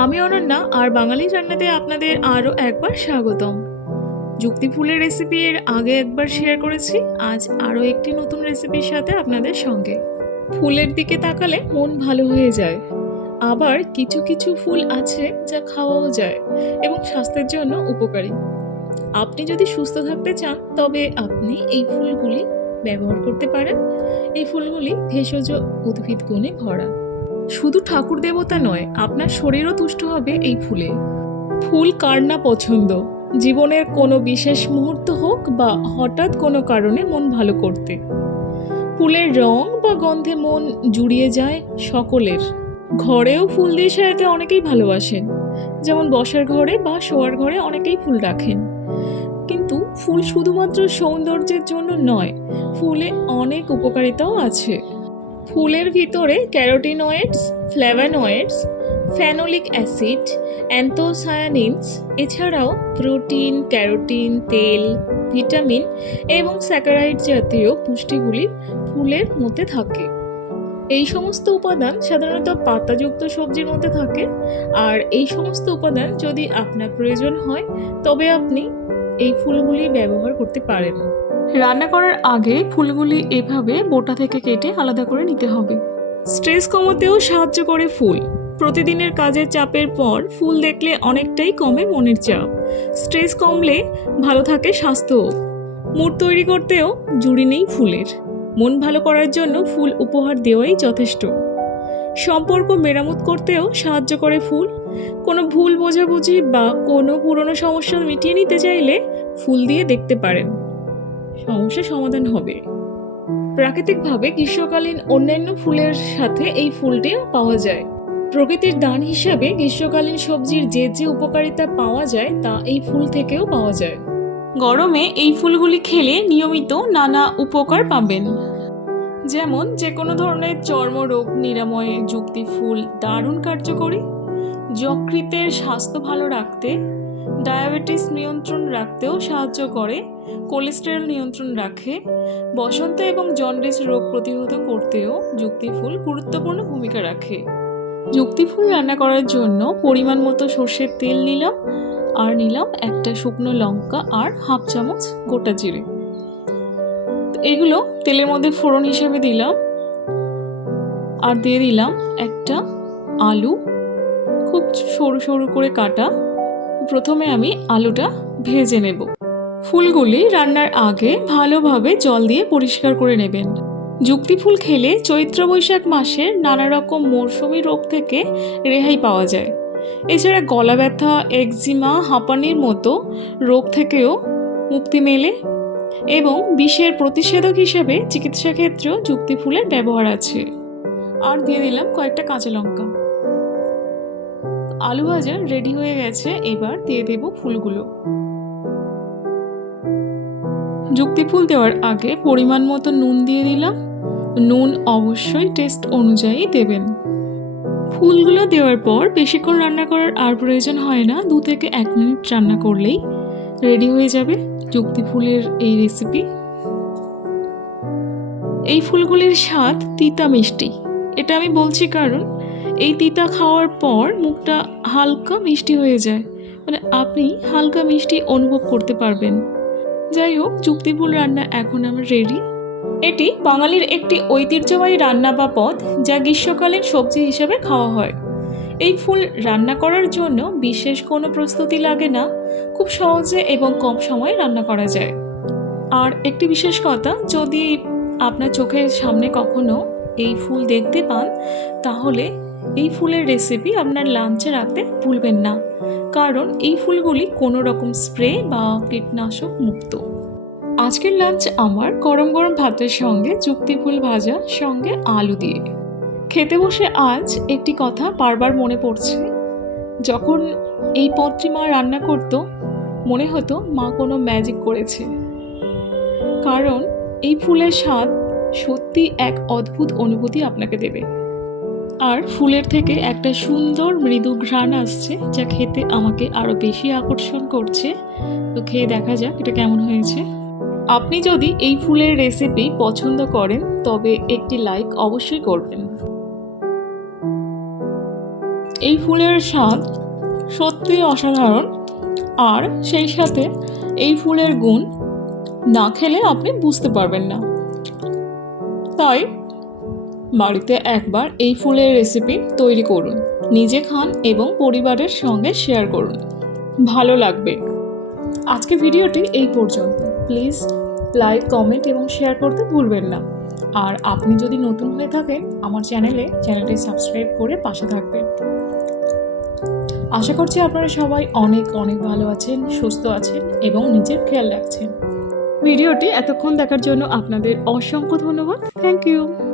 আমি অনন্যা আর বাঙালি রান্নাতে আপনাদের আরও একবার স্বাগতম। যুক্তি ফুলের রেসিপি এর আগে একবার শেয়ার করেছি, আজ আরও একটি নতুন রেসিপির সাথে আপনাদের সঙ্গে। ফুলের দিকে তাকালে মন ভালো হয়ে যায়। আবার কিছু কিছু ফুল আছে যা খাওয়াও যায় এবং স্বাস্থ্যের জন্য উপকারী। আপনি যদি সুস্থ থাকতে চান, তবে আপনি এই ফুলগুলি ব্যবহার করতে পারেন। এই ফুলগুলি ভেষজ উদ্ভিদ গুণে ভরা। শুধু ঠাকুর দেবতা নয়, আপনার শরীরও তুষ্ট হবে এই ফুলে। ফুল কার না পছন্দ? জীবনের কোনো বিশেষ মুহূর্ত হোক বা হঠাৎ কোনো কারণে মন ভালো করতে। ফুলের রং বা গন্ধে মন জুড়িয়ে যায় সকলের। ঘরেও ফুল দিয়ে সাজাতে অনেকেই ভালোবাসেন। যেমন বসার ঘরে বা শোয়ার ঘরে অনেকেই ফুল রাখেন। কিন্তু ফুল শুধুমাত্র সৌন্দর্যের জন্য নয়, ফুলে অনেক উপকারিতাও আছে। ফুলের ভিতরে carotenoids flavonoids phenolic acid, anthocyanins, এছাড়াও প্রোটিন, ক্যারোটিন, তেল, ভিটামিন এবং স্যাকারাইড জাতীয় পুষ্টিগুলি ফুলের মধ্যে থাকে। এই সমস্ত উপাদান সাধারণত পাতাযুক্ত সবজির মধ্যে থাকে। আর এই সমস্ত উপাদান যদি আপনার প্রয়োজন হয়, তবে আপনি এই ফুলগুলি ব্যবহার করতে পারেন। রান্না করার আগে ফুলগুলি এভাবে বোটা থেকে কেটে আলাদা করে নিতে হবে। স্ট্রেস কমাতেও সাহায্য করে ফুল। প্রতিদিনের কাজের চাপের পর ফুল দেখলে অনেকটাই কমে মনের চাপ। স্ট্রেস কমলে ভালো থাকে স্বাস্থ্যও। মুড তৈরি করতেও জুড়ি নেই ফুলের। মন ভালো করার জন্য ফুল উপহার দেওয়াই যথেষ্ট। সম্পর্ক মেরামত করতেও সাহায্য করে ফুল। কোনো ভুল বোঝাবুঝি বা কোনো পুরনো সমস্যা মিটিয়ে নিতে চাইলে ফুল দিয়ে দেখতে পারেন। সমস্যা সমাধান হবে। প্রাকৃতিকভাবে গ্রীষ্মকালীন অন্যান্য ফুলের সাথে এই ফুলটিও পাওয়া যায়। প্রকৃতির দান হিসাবে গ্রীষ্মকালীন সবজির যে যে উপকারিতা পাওয়া যায়, তা এই ফুল থেকেও পাওয়া যায়। গরমে এই ফুলগুলি খেলে নিয়মিত নানা উপকার পাবেন। যেমন যে কোনো ধরনের চর্মরোগ, নিরাময়ে যুক্তি ফুল দারুণ কার্যকরী। যকৃতের স্বাস্থ্য ভালো রাখতে ডায়াবেটিস নিয়ন্ত্রণ রাখতেও সাহায্য করে, কোলেস্টেরল নিয়ন্ত্রণ রাখে, বসন্ত এবং জন্ডিস রোগ প্রতিহত করতেও যুক্তি ফুল গুরুত্বপূর্ণ ভূমিকা রাখে। যুক্তিফুল রান্না করার জন্য পরিমাণ মতো সর্ষের তেল নিলাম, আর নিলাম একটা শুকনো লঙ্কা আর হাফ চামচ গোটা জিরে। এগুলো তেলের মধ্যে ফোড়ন হিসেবে দিলাম, আর দিয়ে দিলাম একটা আলু, খুব সরু সরু করে কাটা প্রথমে আমি আলুটা ভেজে নেব। ফুলগুলি রান্নার আগে ভালোভাবে জল দিয়ে পরিষ্কার করে নেবেন। যুক্তি ফুল খেলে চৈত্র বৈশাখ মাসের নানা রকম মরশুমি রোগ থেকে রেহাই পাওয়া যায়। এছাড়া গলা ব্যথা, একজিমা, হাঁপানির মতো রোগ থেকেও মুক্তি মেলে এবং বিষের প্রতিষেধক হিসেবে চিকিৎসা ক্ষেত্রেও যুক্তি ফুলের ব্যবহার আছে। আর দিয়ে দিলাম কয়েকটা কাঁচা লঙ্কা। আলু ভাজা রেডি হয়ে গেছে, এবার দিয়ে দেব ফুলগুলো। যুক্তি ফুল দেওয়ার আগে পরিমাণ মতো নুন দিয়ে দিলাম। নুন অবশ্যই টেস্ট অনুযায়ী দেবেন। ফুলগুলো দেওয়ার পর বেশিক্ষণ রান্না করার আর প্রয়োজন হয় না, দু থেকে এক মিনিট রান্না করলেই রেডি হয়ে যাবে যুক্তি ফুলের এই রেসিপি এই ফুলগুলির স্বাদ তিতা মিষ্টি, এটা আমি বলছি কারণ এই তিতা খাওয়ার পর মুখটা হালকা মিষ্টি হয়ে যায়। মানে আপনি হালকা মিষ্টি অনুভব করতে পারবেন। যাই হোক যুক্তিফুল রান্না এখন আমার রেডি এটি বাঙালির একটি ঐতিহ্যবাহী রান্না বা পদ যা গ্রীষ্মকালীন সবজি হিসেবে খাওয়া হয়। এই ফুল রান্না করার জন্য বিশেষ কোনো প্রস্তুতি লাগে না। খুব সহজে এবং কম সময়ে রান্না করা যায়। আর একটি বিশেষ কথা, যদি আপনার চোখের সামনে কখনো এই ফুল দেখতে পান, তাহলে এই ফুলের রেসিপি আপনার লাঞ্চে রাখতে ভুলবেন না। কারণ এই ফুলগুলি কোনো রকম স্প্রে বা কীটনাশক মুক্ত। আজকের লাঞ্চ আমার গরম গরম ভাতের সঙ্গে যুক্তি ফুল ভাজা, সঙ্গে আলু দিয়ে। খেতে বসে আজ একটি কথা বারবার মনে পড়ছে। যখন এই পদটি মা রান্না করতো, মনে হতো মা কোনো ম্যাজিক করেছে। কারণ এই ফুলের স্বাদ সত্যি এক অদ্ভুত অনুভূতি আপনাকে দেবে। আর ফুলের থেকে একটা সুন্দর মৃদু ঘ্রাণ আসছে, যা খেতে আমাকে আরও বেশি আকর্ষণ করছে। তো খেয়ে দেখা যাক এটা কেমন হয়েছে। আপনি যদি এই ফুলের রেসিপি পছন্দ করেন, তবে একটি লাইক অবশ্যই করবেন। এই ফুলের স্বাদ সত্যি অসাধারণ। আর সেই সাথে এই ফুলের গুণ না খেলে আপনি বুঝতে পারবেন না। তাই বাড়িতে একবার এই ফুলের রেসিপি তৈরি করুন। নিজে খান এবং পরিবারের সঙ্গে শেয়ার করুন। ভালো লাগবে। আজকে ভিডিওটি এই পর্যন্ত। প্লিজ লাইক কমেন্ট এবং শেয়ার করতে ভুলবেন না। আর আপনি যদি নতুন হয়ে থাকেন, আমার চ্যানেলে চ্যানেলটি সাবস্ক্রাইব করে পাশে থাকবেন। আশা করছি আপনারা সবাই অনেক অনেক ভালো আছেন, সুস্থ আছেন এবং নিজের খেয়াল রাখছেন। ভিডিওটি এতক্ষণ দেখার জন্য আপনাদের অসংখ্য ধন্যবাদ। Thank you